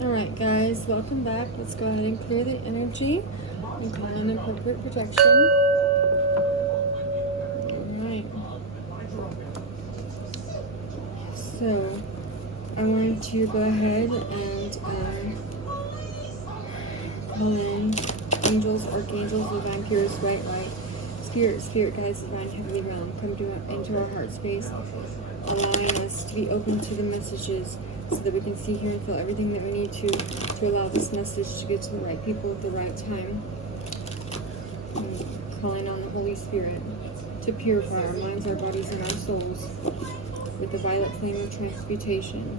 Alright guys, welcome back. Let's go ahead and clear the energy and call in appropriate protection. Alright. So, I wanted to go ahead and call in angels, archangels, divine purest, right light, spirit guides, divine heavenly realm, come into our heart space, allowing us to be open to the messages so that we can see, hear, and feel everything that we need to allow this message to get to the right people at the right time. And calling on the Holy Spirit to purify our minds, our bodies, and our souls with the violet flame of transmutation.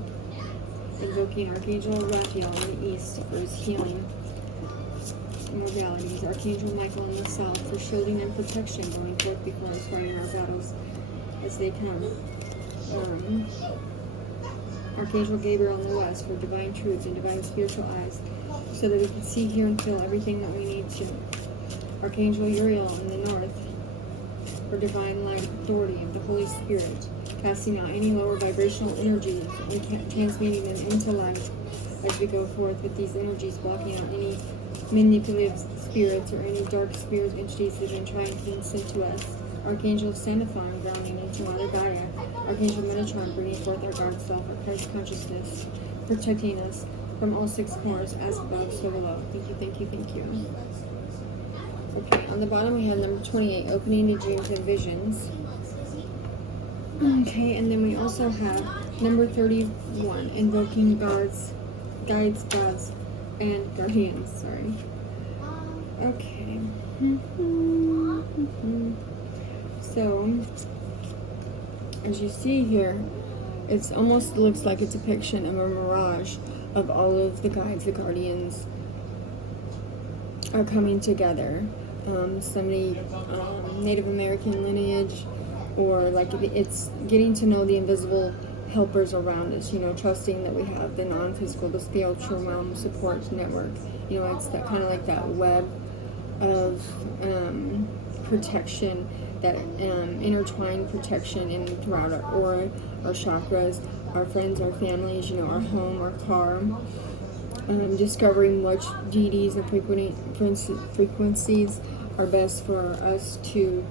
Invoking Archangel Raphael in the east for his healing modalities. Archangel Michael in the south for shielding and protection going forth before us, fighting our battles as they come. Archangel Gabriel in the west for divine truths and divine spiritual eyes, so that we can see, hear, and feel everything that we need to. Archangel Uriel in the north for divine light, authority of the Holy Spirit, casting out any lower vibrational energies and transmuting them into light as we go forth with these energies, blocking out any manipulative spirits or any dark spirits, entities that have been trying to be sent to us. Archangel Xenophon grounding into Mother Gaia. Archangel Metatron bringing forth our God Self, our Christ consciousness, protecting us from all six corners, as above, so below. Thank you, thank you, thank you. Okay, on the bottom we have number 28, opening to dreams and visions. Okay, and then we also have number 31, invoking guides, gods, and guardians. Sorry. Okay. So, as you see here, it almost looks like a depiction of a mirage of all of the guides, the guardians are coming together. Somebody Native American lineage, or like it's getting to know the invisible helpers around us, trusting that we have the non-physical, the spiritual realm support network. It's that kind of like that web of protection, that intertwined protection in throughout our aura, our chakras, our friends, our families, our home, our car. Discovering which deities and frequencies are best for us to,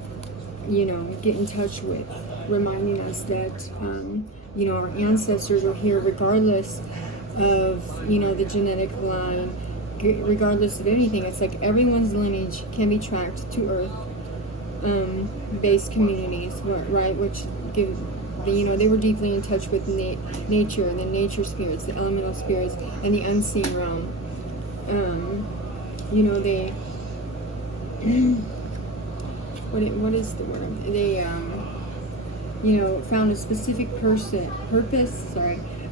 get in touch with, reminding us that, our ancestors are here regardless of, the genetic line, regardless of anything. It's like everyone's lineage can be tracked to Earth based communities, right, which give, they were deeply in touch with nature and the nature spirits, the elemental spirits, and the unseen realm. They what is the word? They found a specific purpose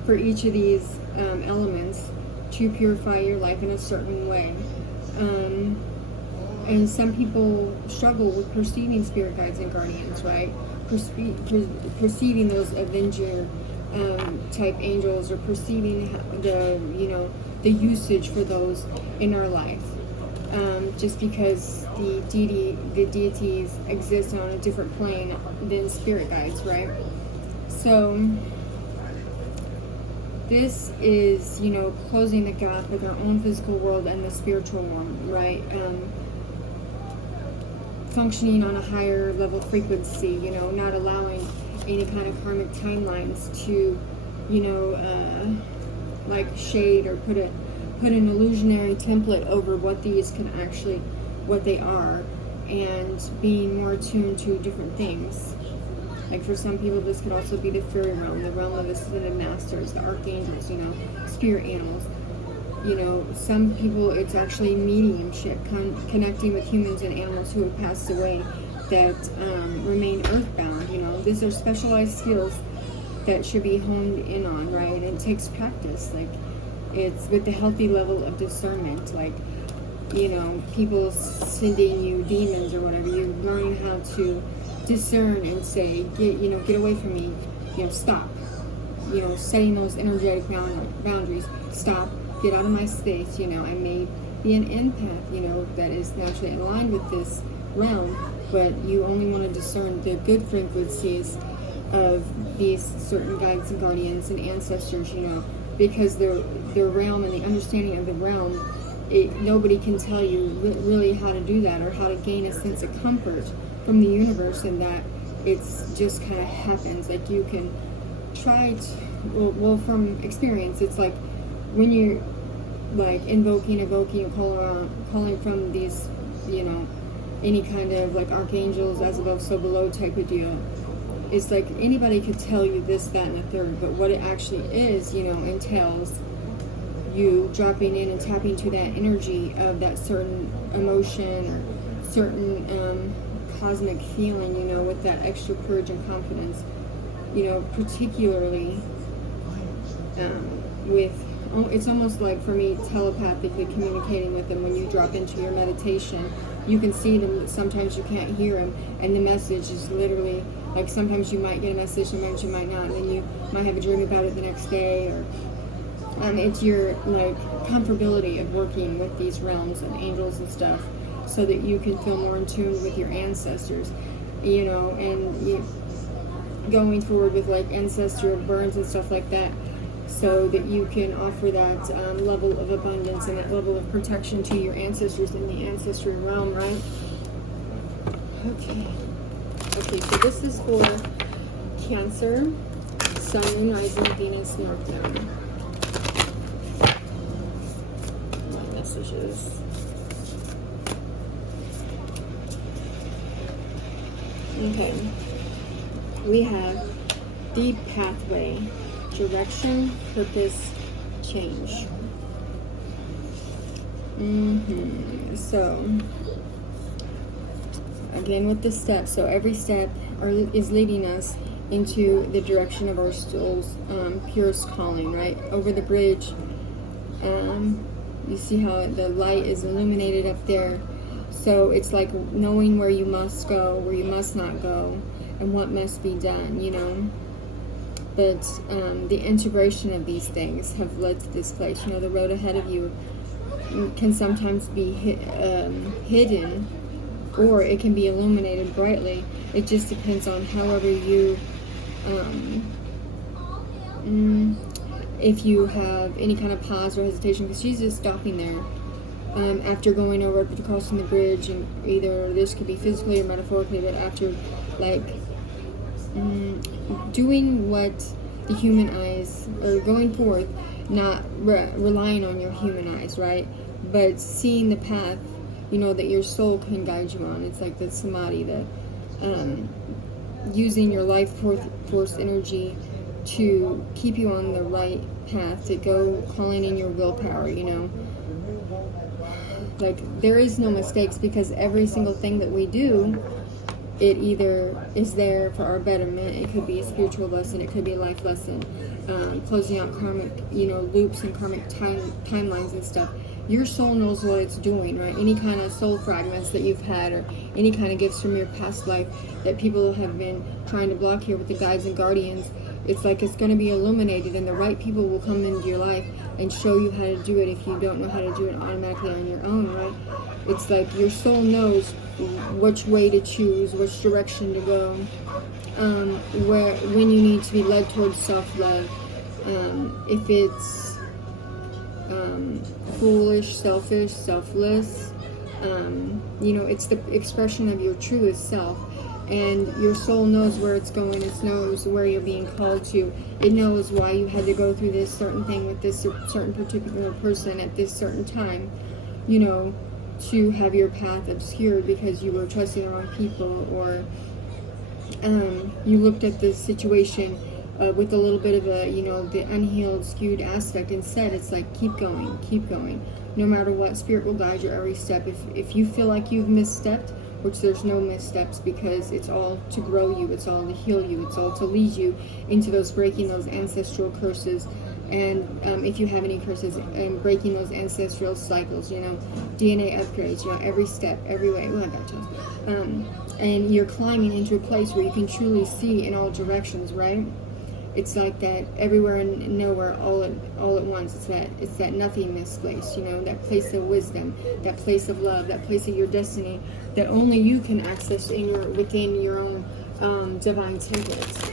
for each of these elements to purify your life in a certain way. And some people struggle with perceiving spirit guides and guardians, right? Perceiving those avenger type angels, or perceiving the usage for those in our life, just because the deities exist on a different plane than spirit guides, right? So this is closing the gap with our own physical world and the spiritual one, right? Functioning on a higher level frequency, not allowing any kind of karmic timelines to, like shade or put an illusionary template over what these can actually, what they are, and being more attuned to different things. Like for some people, this could also be the fairy realm, the realm of ascended masters, the archangels, spirit animals. Some people, it's actually mediumship, connecting with humans and animals who have passed away that remain earthbound. These are specialized skills that should be honed in on, right? It takes practice. Like, it's with the healthy level of discernment. Like, people sending you demons or whatever, you're learning how to discern and say, get away from me. Stop. Setting those energetic boundaries. Stop. Get out of my space. I may be an empath, that is naturally aligned with this realm, but you only want to discern the good frequencies of these certain guides and guardians and ancestors, because the realm and the understanding of the realm, nobody can tell you really how to do that or how to gain a sense of comfort from the universe, and that it's just kind of happens. Like you can try to, well, from experience, it's like when you're like evoking or calling from these, you know, any kind of like archangels, as above so below type of deal. It's like anybody could tell you this, that, and the third, but what it actually is, you know, entails you dropping in and tapping to that energy of that certain emotion or certain cosmic feeling, you know, with that extra courage and confidence, you know, particularly with, it's almost like for me telepathically communicating with them. When you drop into your meditation, you can see them, sometimes you can't hear them, and the message is literally like, sometimes you might get a message, sometimes you might not, and then you might have a dream about it the next day, or it's your like comfortability of working with these realms and angels and stuff, so that you can feel more in tune with your ancestors, you know, and you going forward with like ancestral burns and stuff like that, so that you can offer that level of abundance and that level of protection to your ancestors in the ancestry realm, right? Okay, so this is for Cancer, Sun, Moon, Rising, Venus, North Node. My messages. Okay. We have deep pathway, direction, purpose, change. So, again with the steps, so every step is leading us into the direction of our soul's purest calling, right? Over the bridge, you see how the light is illuminated up there. So it's like knowing where you must go, where you must not go, and what must be done, you know. But the integration of these things have led to this place. You know, the road ahead of you can sometimes be hidden, or it can be illuminated brightly. It just depends on however you, if you have any kind of pause or hesitation, because she's just stopping there after going over, after crossing the bridge, and either this could be physically or metaphorically, but after like doing what the human eyes, or going forth, not relying on your human eyes, right? But seeing the path, you know, that your soul can guide you on. It's like the samadhi, that using your life force energy to keep you on the right path, to go calling in your willpower, you know. Like, there is no mistakes, because every single thing that we do, it either is there for our betterment. It could be a spiritual lesson, it could be a life lesson, closing out karmic, you know, loops and karmic timelines and stuff. Your soul knows what it's doing, right? Any kind of soul fragments that you've had, or any kind of gifts from your past life that people have been trying to block here with the guides and guardians, it's like it's going to be illuminated, and the right people will come into your life and show you how to do it if you don't know how to do it automatically on your own, right? It's like your soul knows which way to choose, which direction to go, when you need to be led towards self-love. If it's foolish, selfish, selfless, you know, it's the expression of your truest self. And your soul knows where it's going. It knows where you're being called to. It knows why you had to go through this certain thing with this certain particular person at this certain time, you know, to have your path obscured because you were trusting the wrong people, or you looked at this situation with a little bit of a, you know, the unhealed, skewed aspect. Instead, it's like, keep going, keep going. No matter what, Spirit will guide your every step. If you feel like you've misstepped, which there's no missteps, because it's all to grow you, it's all to heal you, it's all to lead you into those, breaking those ancestral curses, and if you have any curses, and breaking those ancestral cycles, you know, DNA upgrades, you know, every step, every way. Oh, I got you. And you're climbing into a place where you can truly see in all directions, right? It's like that everywhere and nowhere, all at once. It's that nothingness place, you know, that place of wisdom, that place of love, that place of your destiny that only you can access within your own divine template.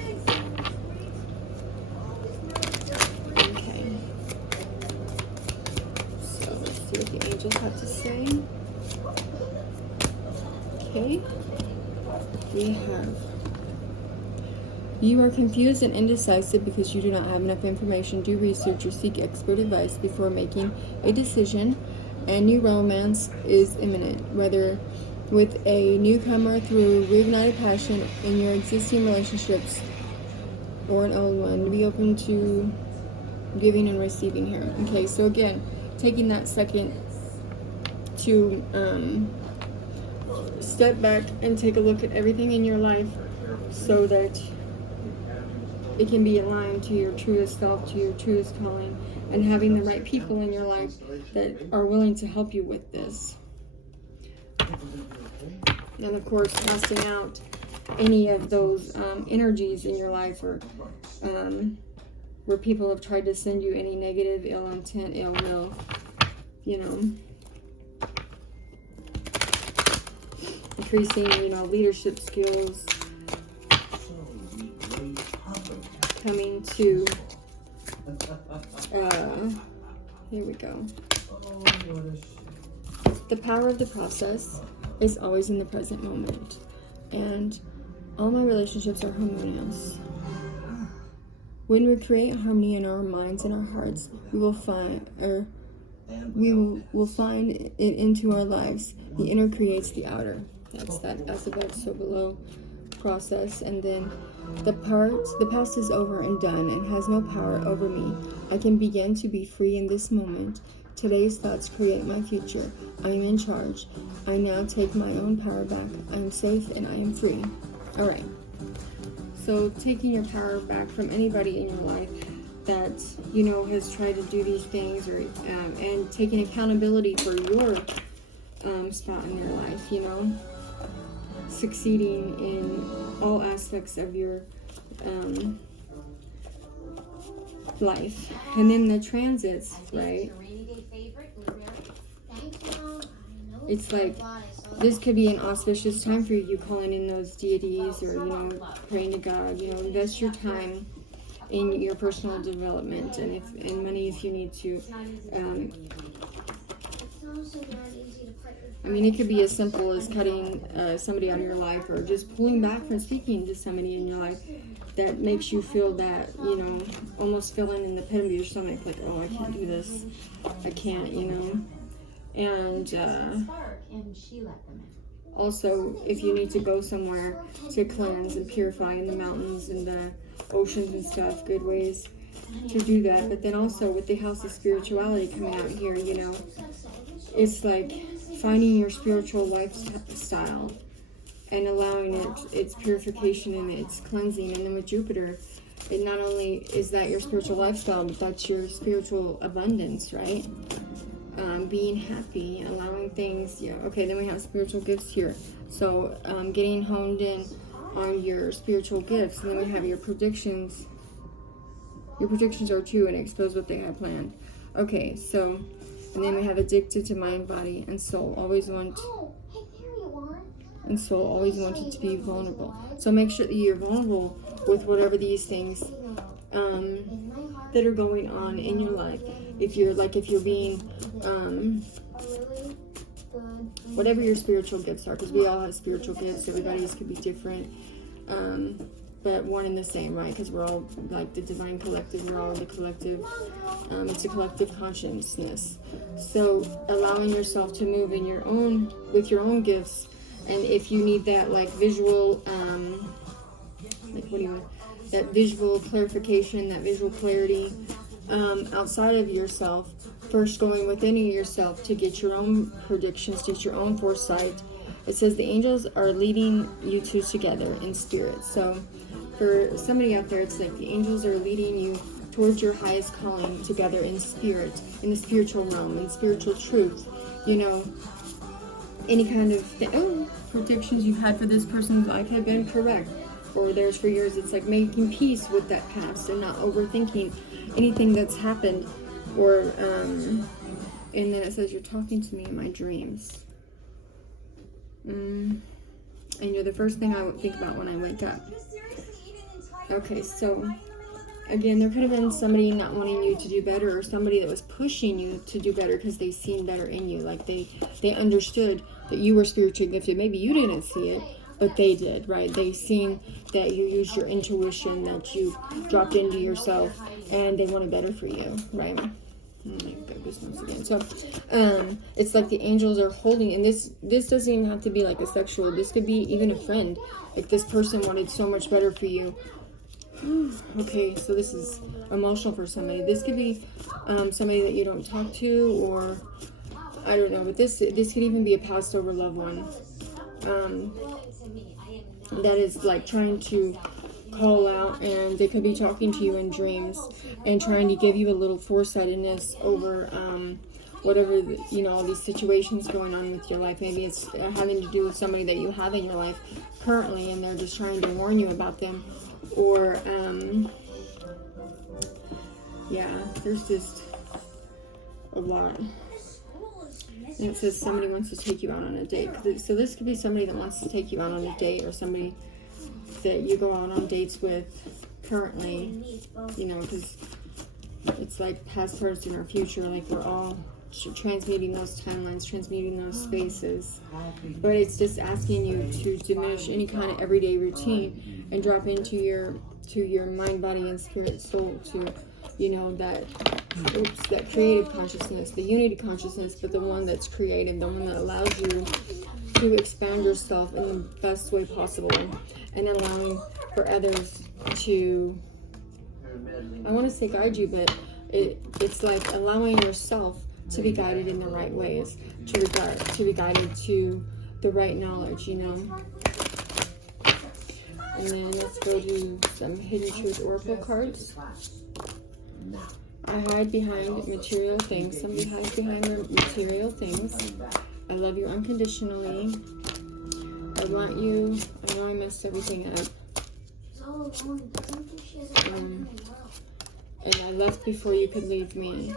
Okay. see what the angels have to say. Okay. We have, you are confused and indecisive because you do not have enough information. Do research or seek expert advice before making a decision. And new romance is imminent, whether with a newcomer through reignited passion in your existing relationships or an old one. Be open to giving and receiving here. Okay, so again, taking that second to step back and take a look at everything in your life so that it can be aligned to your truest self, to your truest calling, and having the right people in your life that are willing to help you with this. And of course, casting out any of those energies in your life, or where people have tried to send you any negative, ill intent, ill will, you know. Increasing, you know, leadership skills. Coming to, here we go. The power of the process is always in the present moment. And all my relationships are harmonious. When we create harmony in our minds and our hearts, we will find, will find it into our lives. The inner creates the outer. That's that as above, so below process. And then the past is over and done and has no power over me. I can begin to be free in this moment. Today's thoughts create my future. I am in charge. I now take my own power back. I am safe and I am free. All right. So taking your power back from anybody in your life that, you know, has tried to do these things, or and taking accountability for your spot in their life, you know, succeeding in all aspects of your life. And then the transits, right? It's like this could be an auspicious time for you, calling in those deities, or, you know, praying to God. You know, invest your time in your personal development, and money if you need to. I mean, it could be as simple as cutting somebody out of your life, or just pulling back from speaking to somebody in your life that makes you feel that, you know, almost feeling in the pit of your stomach, like, oh, I can't do this. I can't, you know. And also, if you need to go somewhere to cleanse and purify in the mountains and the oceans and stuff, good ways to do that. But then also with the House of Spirituality coming out here, you know, it's like finding your spiritual lifestyle and allowing its purification and its cleansing. And then with Jupiter, it not only is that your spiritual lifestyle, but that's your spiritual abundance, right? Being happy, allowing things, yeah. Okay, then we have spiritual gifts here. So getting honed in on your spiritual gifts. And then we have your predictions. Your predictions are true and expose what they have planned. Okay, so, and then we have addicted to mind, body, and soul. Always wanted to be vulnerable. So make sure that you're vulnerable with whatever these things that are going on in your life. If you're being, whatever your spiritual gifts are, because we all have spiritual gifts. Everybody's could be different, but one and the same, right? Because we're all like the divine collective. We're all the collective. It's a collective consciousness. So allowing yourself to move in your own, with your own gifts. And if you need that, like, visual, that visual clarification, that visual clarity, outside of yourself, first going within yourself to get your own predictions, to get your own foresight. It says the angels are leading you two together in spirit. So for somebody out there, it's like the angels are leading you towards your highest calling together in spirit, in the spiritual realm, in spiritual truth. You know, any kind of predictions you've had for this person's life have been correct, or theirs for yours. It's like making peace with that past and not overthinking anything that's happened. Or and then it says you're talking to me in my dreams, and you're the first thing I would think about when I wake up. Okay, so Again, there could have been somebody not wanting you to do better, or somebody that was pushing you to do better because they seen better in you. Like they understood that you were spiritually gifted. Maybe you didn't see it, but they did, right? They seen that you used your intuition, that you dropped into yourself, and they wanted better for you, right? Oh my goodness, once again. So, it's like the angels are holding, and this doesn't even have to be like a sexual. This could be even a friend. Like this person wanted so much better for you. Okay, so this is emotional for somebody. This could be somebody that you don't talk to, or I don't know. But this could even be a passed over loved one that is like trying to call out, and they could be talking to you in dreams and trying to give you a little foresightedness over whatever, all these situations going on with your life. Maybe it's having to do with somebody that you have in your life currently, and they're just trying to warn you about them. Or there's just a lot. And it says somebody wants to take you out on a date. So this could be somebody that wants to take you out on a date, or somebody that you go out on dates with currently, because it's like past, present, or future. Like we're all transmuting those timelines, transmuting those spaces. But it's just asking you to diminish any kind of everyday routine and drop into your mind, body, and spirit, soul, to that creative consciousness, the unity consciousness, but the one that's creative, the one that allows you to expand yourself in the best way possible, and allowing for others to, I want to say guide you, but it's like allowing yourself to be guided in the right ways, to be guided to the right knowledge, And then let's go to some Hidden Truth Oracle cards. I hide behind material things. Somebody hides behind their material things. I love you unconditionally. I want you. I know I messed everything up. And I left before you could leave me.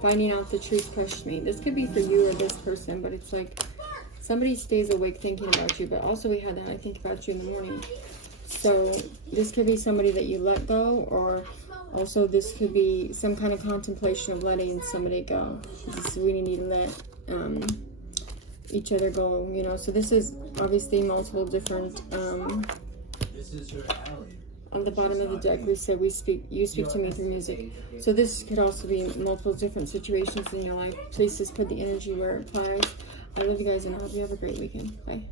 Finding out the truth crushed me. This could be for you or this person, but it's like somebody stays awake thinking about you, but also we had that I think about you in the morning. So this could be somebody that you let go, or also this could be some kind of contemplation of letting somebody go. We need to let each other go, So this is obviously multiple different. This is your alley. On the bottom of the deck, we said you speak to me through music. So this could also be multiple different situations in your life. Please just put the energy where it applies. I love you guys, and I hope you have a great weekend. Bye.